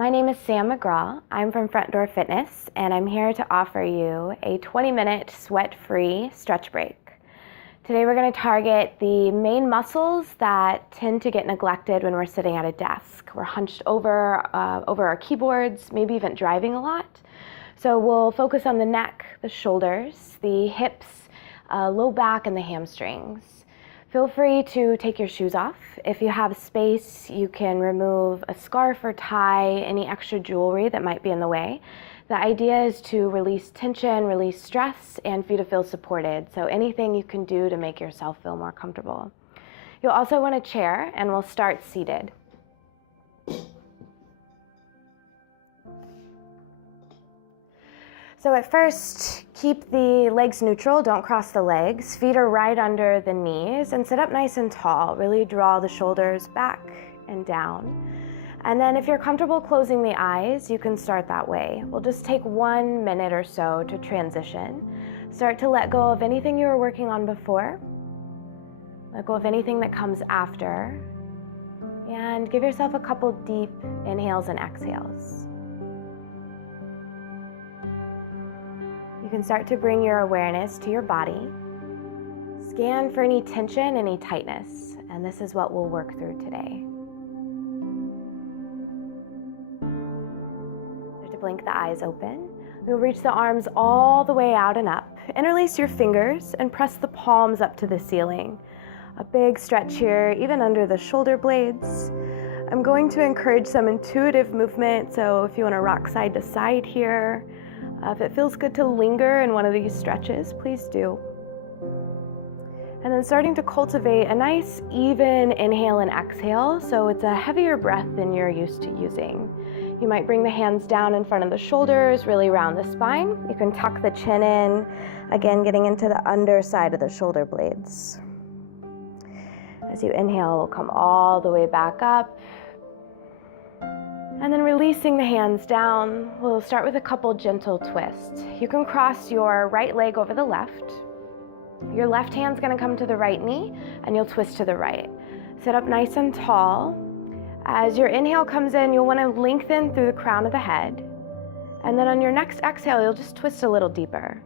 My name is Sam McGraw. I'm from Front Door Fitness, and I'm here to offer you a 20-minute sweat-free stretch break. Today we're going to target the main muscles that tend to get neglected when we're sitting at a desk. We're hunched over our keyboards, maybe even driving a lot. So we'll focus on the neck, the shoulders, the hips, low back, and the hamstrings. Feel free to take your shoes off. If you have space, you can remove a scarf or tie, any extra jewelry that might be in the way. The idea is to release tension, release stress, and for you to feel supported. So anything you can do to make yourself feel more comfortable. You'll also want a chair, and we'll start seated. So at first, keep the legs neutral, don't cross the legs. Feet are right under the knees, and sit up nice and tall. Really draw the shoulders back and down. And then if you're comfortable closing the eyes, you can start that way. We'll just take 1 minute or so to transition. Start to let go of anything you were working on before. Let go of anything that comes after. And give yourself a couple deep inhales and exhales. You can start to bring your awareness to your body. Scan for any tension, any tightness, and this is what we'll work through today. Start to blink the eyes open. We'll reach the arms all the way out and up. Interlace your fingers and press the palms up to the ceiling. A big stretch here, even under the shoulder blades. I'm going to encourage some intuitive movement, so if you want to rock side to side here, if it feels good to linger in one of these stretches, please do. And then starting to cultivate a nice even inhale and exhale, so it's a heavier breath than you're used to using. You might bring the hands down in front of the shoulders, really round the spine. You can tuck the chin in, again getting into the underside of the shoulder blades. As you inhale, we'll come all the way back up. And then releasing the hands down, we'll start with a couple gentle twists. You can cross your right leg over the left. Your left hand's gonna come to the right knee, and you'll twist to the right. Sit up nice and tall. As your inhale comes in, you'll wanna lengthen through the crown of the head. And then on your next exhale, you'll just twist a little deeper.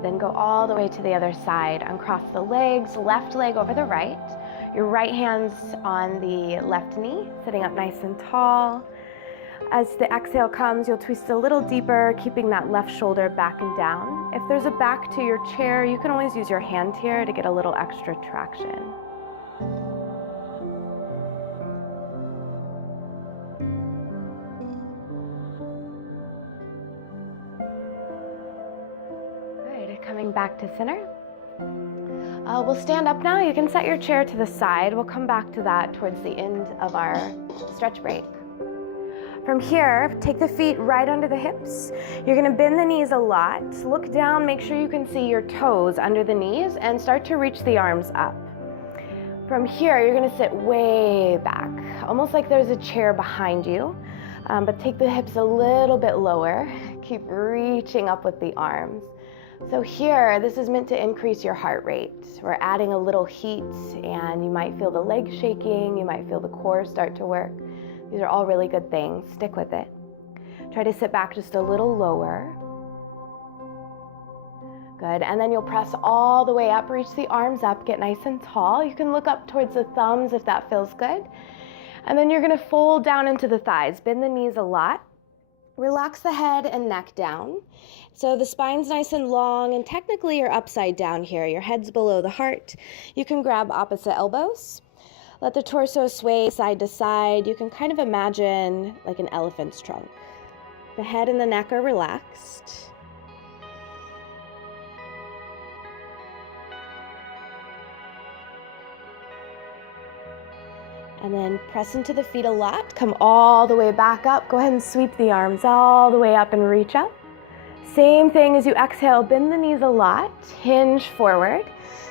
Then go all the way to the other side. Uncross the legs, left leg over the right. Your right hand's on the left knee, sitting up nice and tall. As the exhale comes, you'll twist a little deeper, keeping that left shoulder back and down. If there's a back to your chair, you can always use your hand here to get a little extra traction. Coming back to center. We'll stand up now. You can set your chair to the side. We'll come back to that towards the end of our stretch break. From here, take the feet right under the hips. You're gonna bend the knees a lot. Look down, make sure you can see your toes under the knees, and start to reach the arms up. From here, you're gonna sit way back, almost like there's a chair behind you, but take the hips a little bit lower. Keep reaching up with the arms. So here, this is meant to increase your heart rate. We're adding a little heat, and you might feel the legs shaking, you might feel the core start to work. These are all really good things. Stick with it. Try to sit back just a little lower. Good, and then you'll press all the way up, reach the arms up, get nice and tall. You can look up towards the thumbs if that feels good. And then you're gonna fold down into the thighs, bend the knees a lot. Relax the head and neck down. So the spine's nice and long, and technically you're upside down here. Your head's below the heart. You can grab opposite elbows. Let the torso sway side to side. You can kind of imagine like an elephant's trunk. The head and the neck are relaxed. And then press into the feet a lot. Come all the way back up. Go ahead and sweep the arms all the way up and reach up. Same thing as you exhale, bend the knees a lot, hinge forward.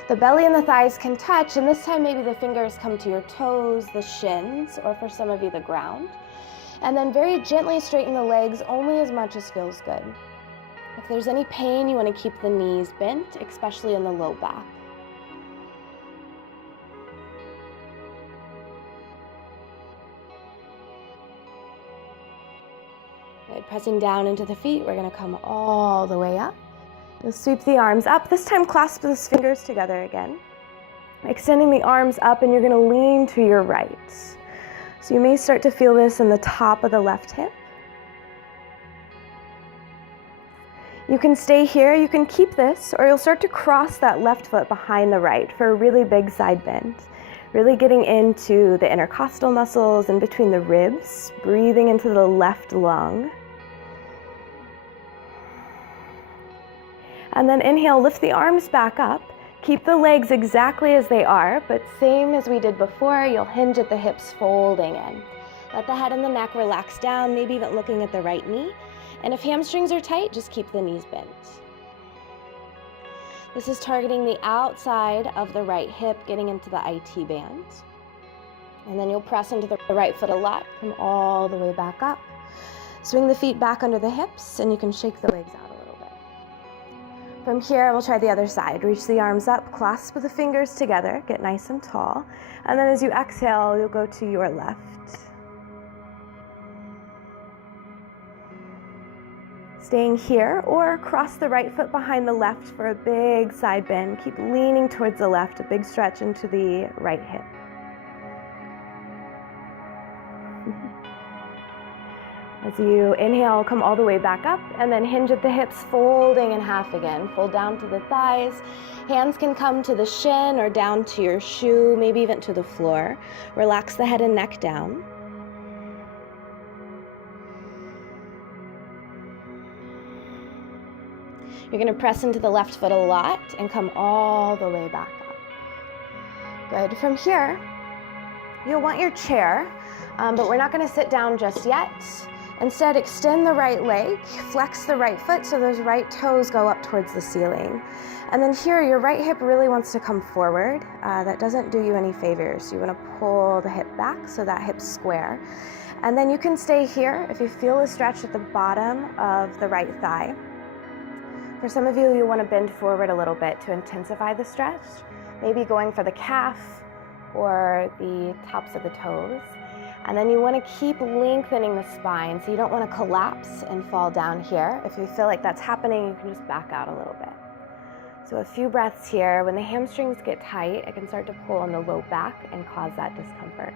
The belly and the thighs can touch, and this time maybe the fingers come to your toes, the shins, or for some of you, the ground. And then very gently straighten the legs only as much as feels good. If there's any pain, you want to keep the knees bent, especially in the low back. Pressing down into the feet, we're gonna come all the way up. You'll sweep the arms up. This time clasp those fingers together again. Extending the arms up, and you're gonna lean to your right. So you may start to feel this in the top of the left hip. You can stay here, you can keep this, or you'll start to cross that left foot behind the right for a really big side bend. Really getting into the intercostal muscles and between the ribs, breathing into the left lung. And then inhale, lift the arms back up. Keep the legs exactly as they are, but same as we did before, you'll hinge at the hips, folding in. Let the head and the neck relax down, maybe even looking at the right knee. And if hamstrings are tight, just keep the knees bent. This is targeting the outside of the right hip, getting into the IT band. And then you'll press into the right foot a lot, come all the way back up. Swing the feet back under the hips, and you can shake the legs out a little bit. From here, we'll try the other side. Reach the arms up, clasp the fingers together, get nice and tall. And then as you exhale, you'll go to your left. Staying here, or cross the right foot behind the left for a big side bend. Keep leaning towards the left, a big stretch into the right hip. As you inhale, come all the way back up, and then hinge at the hips, folding in half again. Fold down to the thighs. Hands can come to the shin or down to your shoe, maybe even to the floor. Relax the head and neck down. You're going to press into the left foot a lot and come all the way back up. Good. From here, you'll want your chair, but we're not going to sit down just yet. Instead, extend the right leg, flex the right foot so those right toes go up towards the ceiling. And then here, your right hip really wants to come forward. That doesn't do you any favors. You want to pull the hip back so that hip's square. And then you can stay here if you feel a stretch at the bottom of the right thigh. For some of you, you want to bend forward a little bit to intensify the stretch, maybe going for the calf or the tops of the toes. And then you want to keep lengthening the spine, so you don't want to collapse and fall down here. If you feel like that's happening, you can just back out a little bit. So a few breaths here. When the hamstrings get tight, it can start to pull on the low back and cause that discomfort.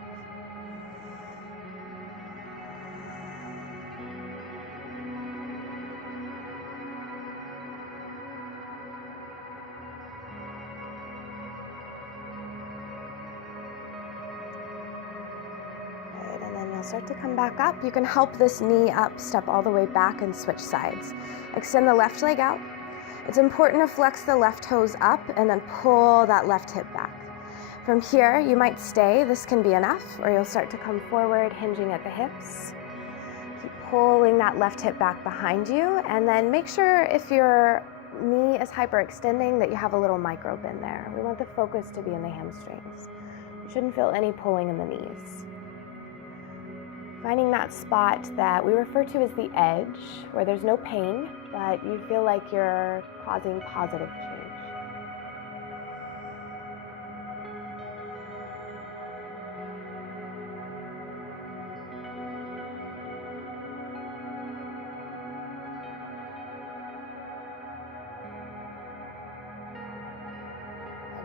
Start to come back up. You can help this knee up, step all the way back and switch sides. Extend the left leg out. It's important to flex the left toes up and then pull that left hip back. From here, you might stay. This can be enough, or you'll start to come forward, hinging at the hips. Keep pulling that left hip back behind you, and then make sure if your knee is hyperextending that you have a little micro bend there. We want the focus to be in the hamstrings. You shouldn't feel any pulling in the knees. Finding that spot that we refer to as the edge, where there's no pain, but you feel like you're causing positive change.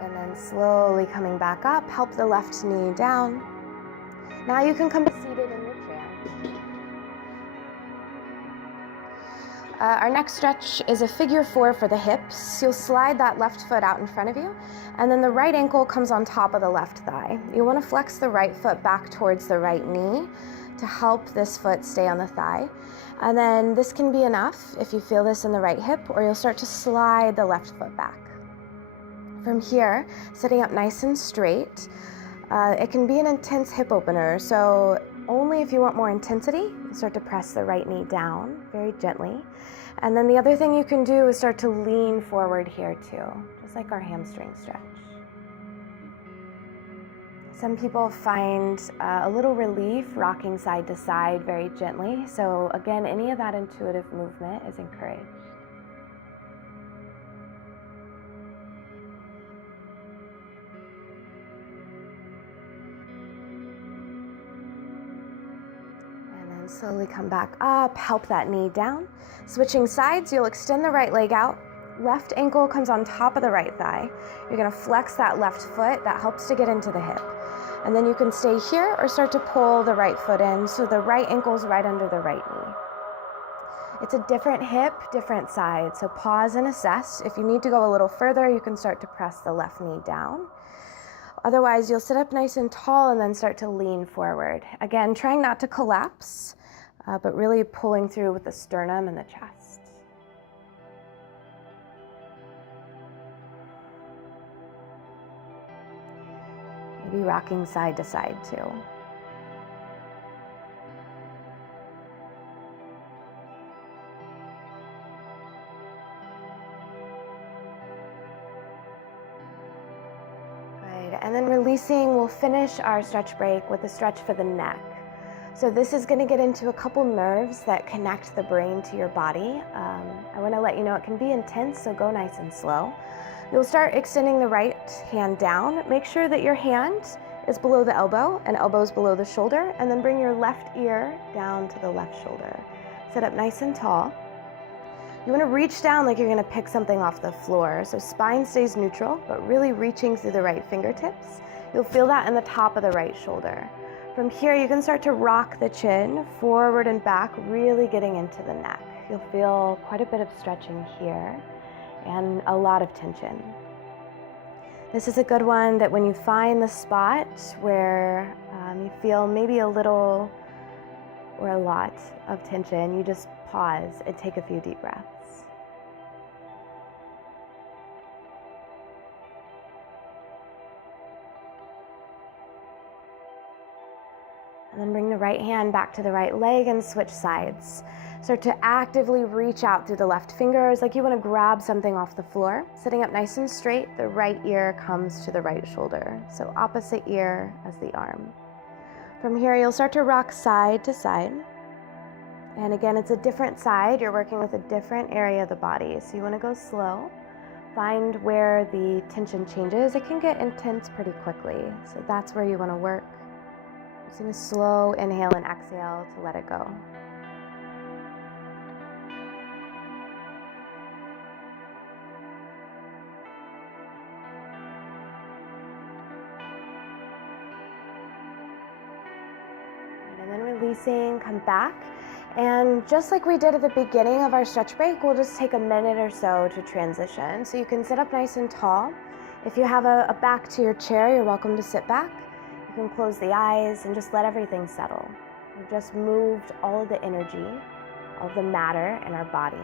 And then slowly coming back up, help the left knee down. Now you can come seated in your chair. Our next stretch is a figure 4 for the hips. You'll slide that left foot out in front of you, and then the right ankle comes on top of the left thigh. You want to flex the right foot back towards the right knee to help this foot stay on the thigh. And then this can be enough if you feel this in the right hip, or you'll start to slide the left foot back. From here, sitting up nice and straight, it can be an intense hip opener, so only if you want more intensity, start to press the right knee down very gently. And then the other thing you can do is start to lean forward here too, just like our hamstring stretch. Some people find a little relief rocking side to side very gently. So again, any of that intuitive movement is encouraged. And slowly come back up, help that knee down. Switching sides, you'll extend the right leg out. Left ankle comes on top of the right thigh. You're gonna flex that left foot. That helps to get into the hip. And then you can stay here or start to pull the right foot in so the right ankle's right under the right knee. It's a different hip, different side, so pause and assess. If you need to go a little further, you can start to press the left knee down. Otherwise, you'll sit up nice and tall and then start to lean forward. Again, trying not to collapse, but really pulling through with the sternum and the chest. Maybe rocking side to side too. Good, and then releasing, we'll finish our stretch break with a stretch for the neck. So this is going to get into a couple nerves that connect the brain to your body. I want to let you know it can be intense, so go nice and slow. You'll start extending the right hand down. Make sure that your hand is below the elbow and elbow's below the shoulder, and then bring your left ear down to the left shoulder. Sit up nice and tall. You want to reach down like you're going to pick something off the floor. So spine stays neutral, but really reaching through the right fingertips. You'll feel that in the top of the right shoulder. From here, you can start to rock the chin forward and back, really getting into the neck. You'll feel quite a bit of stretching here and a lot of tension. This is a good one that when you find the spot where you feel maybe a little or a lot of tension, you just pause and take a few deep breaths. And then bring the right hand back to the right leg and switch sides. Start to actively reach out through the left fingers like you want to grab something off the floor. Sitting up nice and straight, the right ear comes to the right shoulder. So opposite ear as the arm. From here, you'll start to rock side to side. And again, it's a different side. You're working with a different area of the body. So you want to go slow. Find where the tension changes. It can get intense pretty quickly. So that's where you want to work. Using a slow inhale and exhale to let it go. And then releasing, come back. And just like we did at the beginning of our stretch break, we'll just take a minute or so to transition. So you can sit up nice and tall. If you have a back to your chair, you're welcome to sit back. You can close the eyes and just let everything settle. We've just moved all of the energy, all of the matter in our body,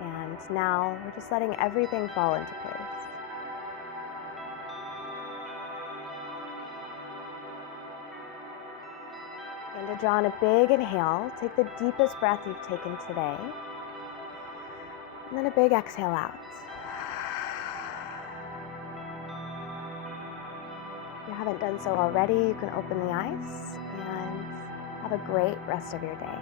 and now we're just letting everything fall into place. And to draw in a big inhale, take the deepest breath you've taken today, and then a big exhale out. If you haven't done so already, you can open the eyes and have a great rest of your day.